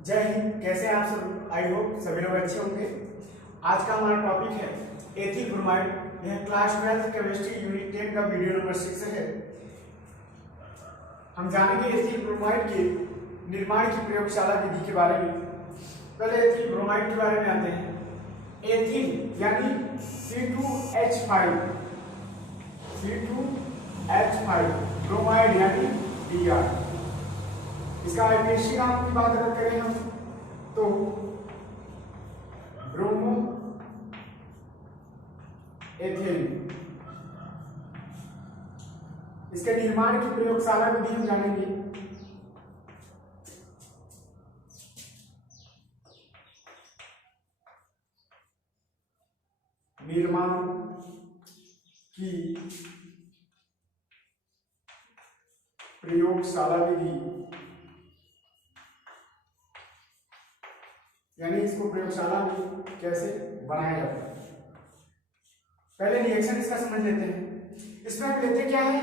जय हिंद। कैसे हैं आप सब? आई होप सभी लोग अच्छे होंगे। आज का हमारा टॉपिक है एथिल ब्रोमाइड। यह क्लास 12 केमिस्ट्री यूनिट 10 का वीडियो नंबर 6 है। हम जानेंगे एथिल ब्रोमाइड के निर्माण की प्रयोगशाला विधि के बारे में। पहले एथिल ब्रोमाइड के बारे में आते हैं। एथिल यानी C2H5, C2H5, ब्रोमाइड यानी Br। इसका केमिस्ट्री नाम की बात अगर करें हम तो ब्रोमो एथिल। इसके निर्माण की प्रयोगशाला विधि हम जानेंगे। निर्माण की प्रयोगशाला विधि यानी इसको प्रयोगशाला में कैसे बनाया जाता है। पहले रिएक्शन इसका समझ लेते हैं। इसमें हम लेते क्या है,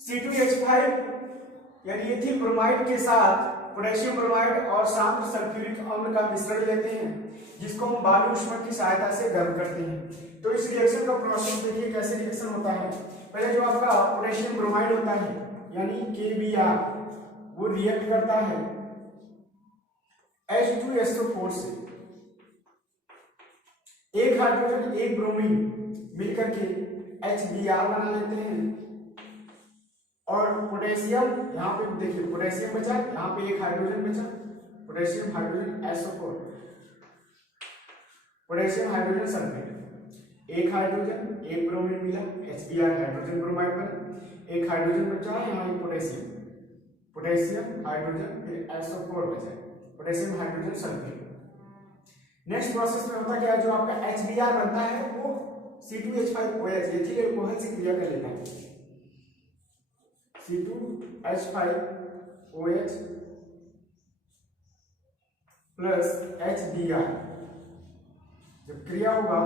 C2H5 यानी एथिल ब्रोमाइड के साथ पोटेशियम ब्रोमाइड और सांद्र सल्फ्यूरिक अम्ल का मिश्रण लेते हैं, जिसको हम बालू ऊष्मक की सहायता से गर्म करते हैं। तो इस रिएक्शन का प्रोसेस देखिए कैसे रिएक्शन होता है। पहले जो आपका पोटेशियम ब्रोमाइड होता है यानी KBr, वो रिएक्ट करता है H2SO4 से। एक हाइड्रोजन एक ब्रोमीन मिलकर के HBr बना लेते हैं। और पोटेशियम, यहाँ पे देखिए पोटेशियम बचा, यहाँ पे एक हाइड्रोजन बचा, potassium hydrogen SO4, potassium hydrogen sulphate. एक हाइड्रोजन एक ब्रोमीन मिला, HBr हाइड्रोजन ब्रोमाइड बना। एक हाइड्रोजन बचा है, यहाँ पोटेशियम, पोटेशियम हाइड्रोजन फिर SO4 बचा, potassium hydrogen sulphate. Next process में होता क्या है, जो आपका HBr बनता है वो C2H5OH एथिल अल्कोहल से क्रिया कर लेता है। C2H5OH प्लस HBr जब क्रिया होगा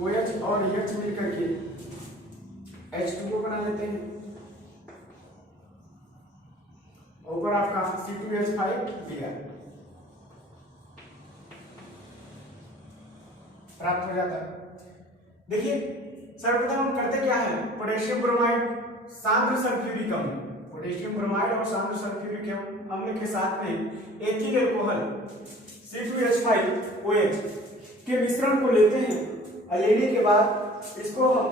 OH और H मिलकर के H2O बना लेते हैं। ऊपर आपका C2H5Br प्राप्त हो जाता है। देखिए सर्वप्रथम हम करते क्या है, पोटेशियम ब्रोमाइड सांद्र सल्फ्यूरिक अम्ल, पोटेशियम ब्रोमाइड और सांद्र सल्फ्यूरिक अम्ल के साथ में एथिल अल्कोहल C2H5OH के मिश्रण को लेते हैं। और लेने के बाद इसको हम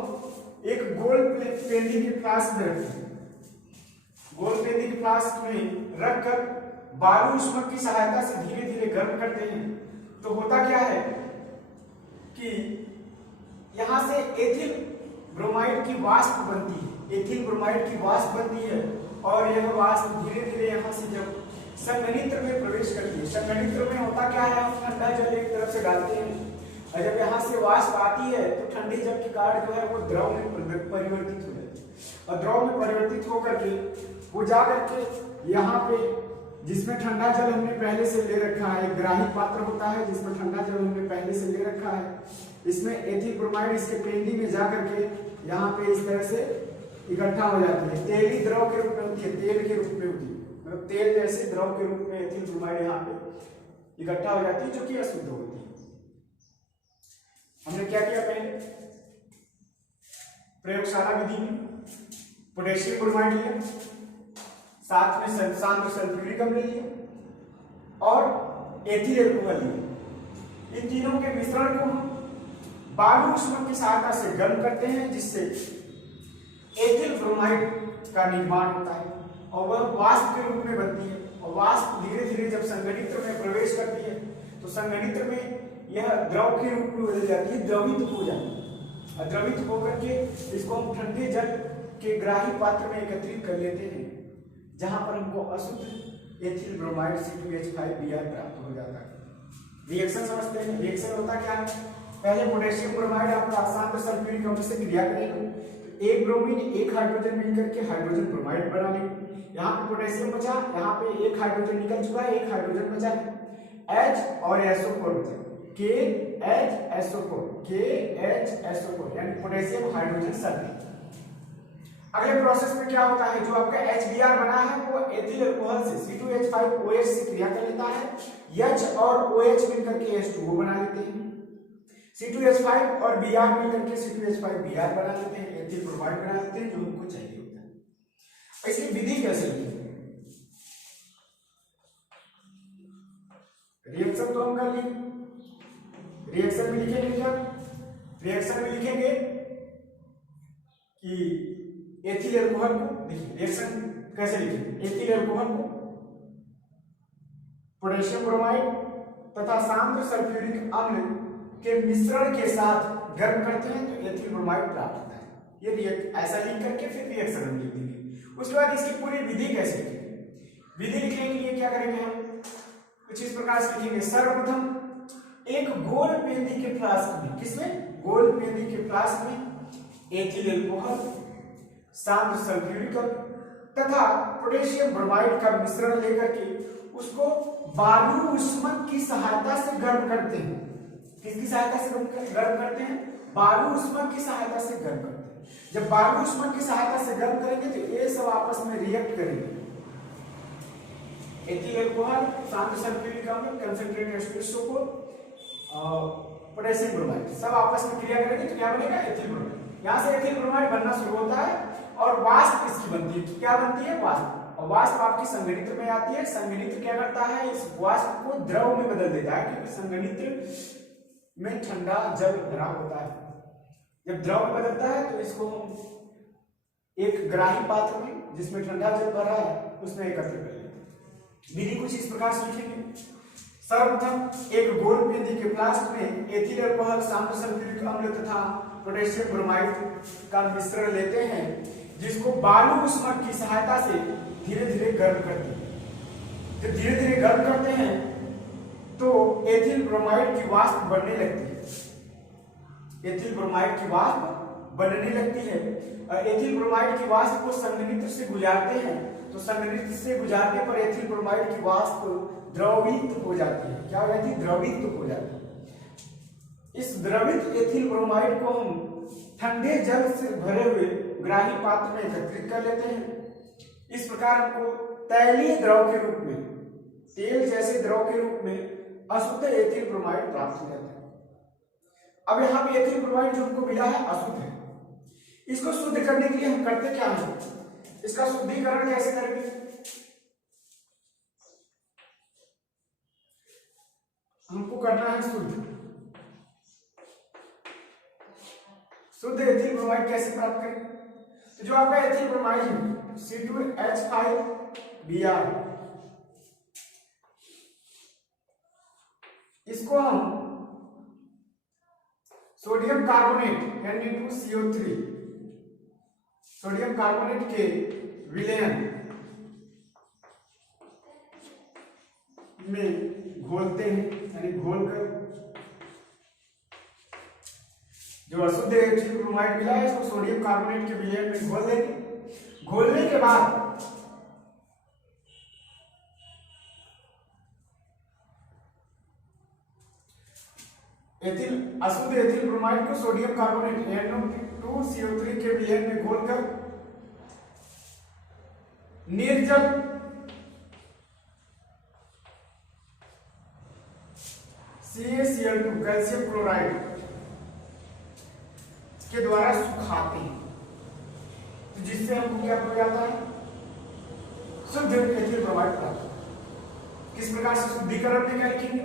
एक गोल पेंदी की फ्लास्क में रखते हैं। गोल पेंदी की फ्लास्क में रखकर बालू ऊष्मक की सहायता से धीरे धीरे गर्म करते हैं। तो होता क्या है कि यहां से एथिल ब्रोमाइड की वाष्प बनती है, एथिल ब्रोमाइड की वाष्प बनती है। और यह वाष्प धीरे धीरे यहां से जब संघनित्र में प्रवेश करती है, संघनित्र में होता क्या है, हम ठंडा जल एक तरफ से डालते हैं और जब यहां से वाष्प आती है तो ठंडे जल की कार जो है वो द्रव में परिवर्तित हो जाती है। और द्रव में परिवर्तित होकर के वो जा करके यहाँ पे जिसमें ठंडा जल हमने पहले से ले रखा है, ग्राही पात्र होता है जिसमें ठंडा जल हमने पहले से ले रखा है, इसमें एथिल ब्रोमाइड इसके पेंदी में जा करके यहाँ पे इस तरह से इकट्ठा हो जाती है। तेली द्रव के रूप में होती है, तेल के रूप में होती है, मतलब तेल जैसे द्रव के रूप में एथिल ब्रोमाइड यहाँ पे इकट्ठा हो जाती है, जो कि अशुद्ध होती है। हमने क्या किया, पहले प्रयोगशाला विधि में पोटेशियम ब्रोमाइड लिया, साथ में सांद्र सल्फ्यूरिक अम्ल लिया और एथिल अल्कोहल लिया। इन तीनों के मिश्रण को हम बालू ऊष्मक की सहायता से गर्म करते हैं, जिससे एथिल ब्रोमाइड का निर्माण होता है और वह वाष्प के रूप में बनती है। और वाष्प धीरे धीरे जब संघनित्र में प्रवेश करती है तो संघनित्र में यह द्रव के रूप में बदल जाती है, द्रवित हो जाती है। और द्रवित होकर के इसको हम ठंडे जल के ग्राही पात्र में एकत्रित कर लेते हैं, जहां पर हमको अशुद्ध एथिल ब्रोमाइड C2H5Br प्राप्त हो जाता है। रिएक्शन समझते हैं। रिएक्शन होता क्या है, पहले पोटेशियम ब्रोमाइड आपका सांद्र सल्फ्यूरिक अम्ल से क्रिया करेगा, तो एक ब्रोमीन एक हाइड्रोजन मिलकर के हाइड्रोजन ब्रोमाइड बना लेगा। यहाँ पे पोटेशियम बचा, यहाँ पे एक हाइड्रोजन निकल चुका है, एक हाइड्रोजन बचा है, H और SO4 बचा, KHSO4 यानी पोटेशियम हाइड्रोजन सल्फेट। अगले प्रोसेस में क्या होता है, जो आपका HBr बना है वो एथिल अल्कोहल से C2H5OH से क्रिया कर लेता है, H और OH मिलकर के H2O बना लेते हैं, C2H5 और Br मिलकर के C2H5Br बना लेते हैं, एथिल ब्रोमाइड बना लेते हैं, जो हमको चाहिए होता है। इसकी विधि कैसे लिखेंगे? रिएक्शन तो हम कर लिए, रिएक्शन में लिखेंगे क्या? रिएक्शन में लिखेंगे कि एथिल अल्कोहल को, देखिए रिएक्शन कैसे लिखेंगे, एथिल अल्कोहल को पोटेशियम ब्रोमाइड तथा सांद्र सल्फ्यूरिक अम्ल के मिश्रण के साथ गर्म करते हैं तो एथिल ब्रोमाइड प्राप्त होता है। ये ऐसा लिख करके फिर रिएक्शन में लिख देंगे। उसके बाद इसकी पूरी विधि कैसे लिखेंगे? विधि लिखने के लिए क्या करेंगे हम? कुछ इस प्रकार से लिखेंगे। सर्वप्रथम एक गोल पेंदी के फ्लास्क में, किसमें? गोल पेंदी के फ्लास्क में एथिल अल्कोहल, सांद्र सल्फ्यूरिक तथा पोटेशियम ब्रोमाइड का मिश्रण लेकर के उसको बालू उष्मक की सहायता से गर्म करते हैं। किसकी सहायता से गर्म करते हैं? बालू उष्मक की सहायता से गर्म करते हैं। जब बालू उष्मक की सहायता से गर्म करेंगे तो ये सब आपस में रिएक्ट करेंगे। एथिल अल्कोहल, सांद्र सल्फ्यूरिक अम्ल, कंसंट्रेटेड H2SO4, पोटेशियम ब्रोमाइड सब आपस में क्रिया करेंगे तो क्या बनेगा? Ethyl bromide. यहाँ से एथिल ब्रोमाइड बनना शुरू होता है और वाष्प इसकी बनती है। क्या बनती है? वाष्प। और वाष्प आपकी संघनित्र में आती है। संघनित्र क्या करता है? इस वाष्प को द्रव में बदल देता है, क्योंकि संघनित्र में ठंडा जल भरा होता है। जब द्रव में बदलता है तो इसको हम एक ग्राही पात्र में, जिसमें ठंडा जल भरा है, उसमें एकत्र कर लेते हैं। विधि कुछ इस प्रकार से लिखेंगे। सर्वप्रथम एक गोल पेंदी के फ्लास्क में एथिल अल्कोहल, सांद्र सल्फ्यूरिक अम्ल तथा पोटेशियम ब्रोमाइड का मिश्रण लेते हैं, जिसको बालू उष्मक की सहायता से धीरे धीरे गर्म करते हैं। जब धीरे धीरे गर्म करते हैं तो एथिल ब्रोमाइड की वाष्प बनने लगती है। एथिल ब्रोमाइड की वाष्प बनने लगती है और एथिल ब्रोमाइड की वाष्प को संघनित्र से गुजारते हैं तो संघनित्र से गुजारने पर एथिल ब्रोमाइड की वाष्प द्रवीत हो जाती है। क्या हो जाती है? द्रवीत हो जाती है। इस द्रवित एथिल ब्रोमाइड को हम ठंडे जल से भरे हुए ग्राही पात्र में एकत्रित कर लेते हैं। इस प्रकार हमको तैलीय द्रव के रूप में, तेल जैसे द्रव के रूप में अशुद्ध एथिल ब्रोमाइड प्राप्त हो जाता है। अब यहाँ पे एथिल ब्रोमाइड जो हमको मिला है अशुद्ध है। इसको शुद्ध करने के लिए हम करते क्या है? इसका शुद्धिकरण कैसे करेंगे? हमको करना है शुद्ध। शुद्ध एथिल ब्रोमाइड कैसे प्राप्त करें? तो जो आपका एथिल ब्रोमाइड है C2H5Br, इसको हम sodium carbonate Na2CO3, sodium carbonate के विलयन में घोलते हैं, यानी घोलकर जो अशुद्ध एथिल ब्रोमाइड मिला है इसको सोडियम कार्बोनेट के विलयन में घोल देंगे। घोलने के बाद अशुद्ध एथिल ब्रोमाइड को सोडियम कार्बोनेट Na2CO3 के विलयन में घोलकर निर्जल CaCl2 कैल्शियम क्लोराइड के द्वारा सुखाते हैं, तो जिससे हमको क्या हो जाता है? शुद्ध एथिल ब्रोमाइड प्राप्त। किस प्रकार से शुद्धिकरण में क्या लिखेंगे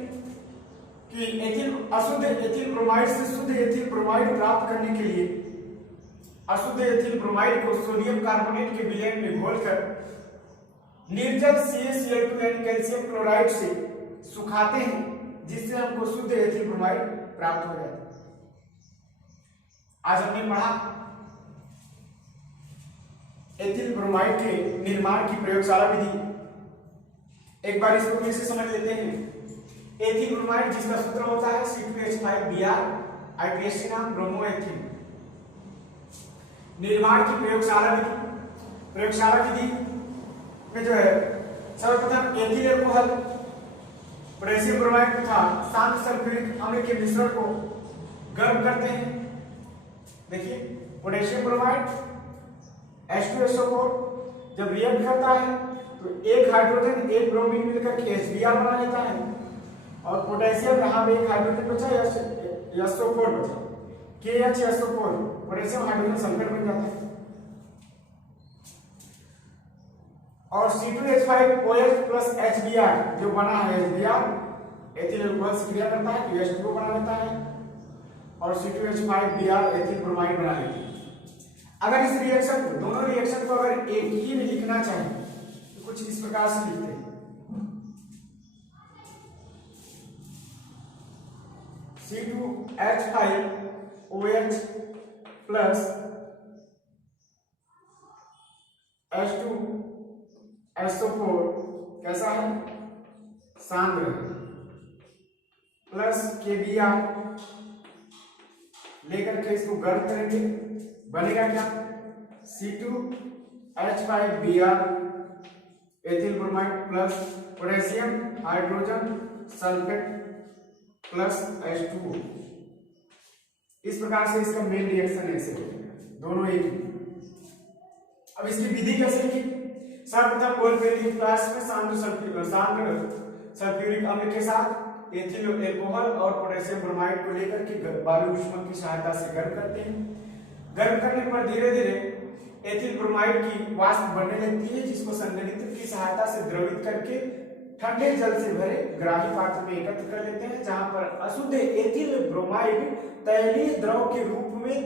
कि अशुद्ध एथिल ब्रोमाइड से शुद्ध एथिल ब्रोमाइड प्राप्त करने के लिए अशुद्ध एथिल ब्रोमाइड को सोडियम कार्बोनेट के विलयन में घोलकर निर्जल CaCl2 यानी कैल्शियम क्लोराइड से सुखाते हैं, जिससे हमको शुद्ध एथिल ब्रोमाइड प्राप्त हो जाता है। आज हमने पढ़ा एथिल ब्रोमाइड के निर्माण की प्रयोगशाला विधि। एक बार इसको फिर से समझ लेते हैं। एथिल ब्रोमाइड जिसका सूत्र होता है C2H5Br, आईपीएससी नाम ब्रोमोएथिल। निर्माण की प्रयोगशाला विधि। प्रयोगशाला विधि में जो है सर्वप्रथम एथिल अल्कोहल, पोटेशियम ब्रोमाइड तथा सांद्र सल्फ्यूरिक अम्ल के मिश्रण को गर्म करते हैं। देखिए पोटेशियम ब्रोमाइड H2SO4 जब रिएक्ट करता है तो एक हाइड्रोजन एक ब्रोमीन मिलकर के HBr बना लेता है, और पोटेशियम यहाँ पे एक हाइड्रोजन बचा, SO4 बचा, KHSO4 पोटेशियम हाइड्रोजन सल्फेट बन जाता है। और C2H5OH प्लस HBr जो बना है, HBr एथिल अल्कोहल से क्रिया करता है तो H2O बना लेता है, और C2H5Br एथिल ब्रोमाइड बना लेती है। अगर इस रिएक्शन को, दोनों रिएक्शन को अगर एक ही में लिखना चाहें तो कुछ इस प्रकार से लिखते हैं, C2H5OH प्लस H2SO4 कैसा है, सांद्र है, प्लस KBr लेकर के इसको गर्म करेंगे, बनेगा क्या, C2H5Br ethyl bromide plus potassium hydrogen sulphate plus H2O। इस प्रकार से इसका मेन रिएक्शन ऐसे होगा, दोनों एक ही। अब इसकी विधि कैसे लिखी, सर्वप्रथम गोल्ड क्लास में सांद्र सल्फ्यूरिक अम्ल के साथ एथिल अल्कोहल और पोटेशियम ब्रोमाइड को लेकर के वायु ऊष्मा की सहायता से गर्म करते हैं। गर्म करने पर धीरे धीरे एथिल ब्रोमाइड की वाष्प बनने लगती है, जिसको संघनित्र की सहायता से द्रवित करके ठंडे जल से भरे ग्राही पात्र में एकत्र कर लेते हैं, जहां पर अशुद्ध एथिल ब्रोमाइड तैलीय द्रव के रूप में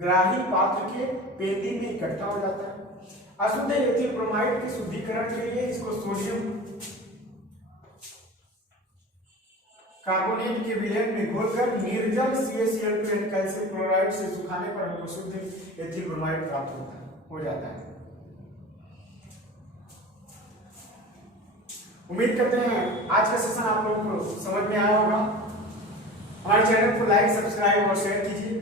ग्राही पात्र के पेंदी में इकट्ठा हो जाता है। अशुद्ध एथिल ब्रोमाइड के शुद्धिकरण के लिए इसको सोडियम कार्बोनेट के विलयन में घोलकर निर्जल CaCl2 कैल्शियम क्लोराइड से सुखाने पर हमको शुद्ध एथिल ब्रोमाइड प्राप्त हो जाता है। उम्मीद करते हैं आज का सेशन आप लोगों को समझ में आया होगा। हमारे चैनल को लाइक, सब्सक्राइब और शेयर कीजिए।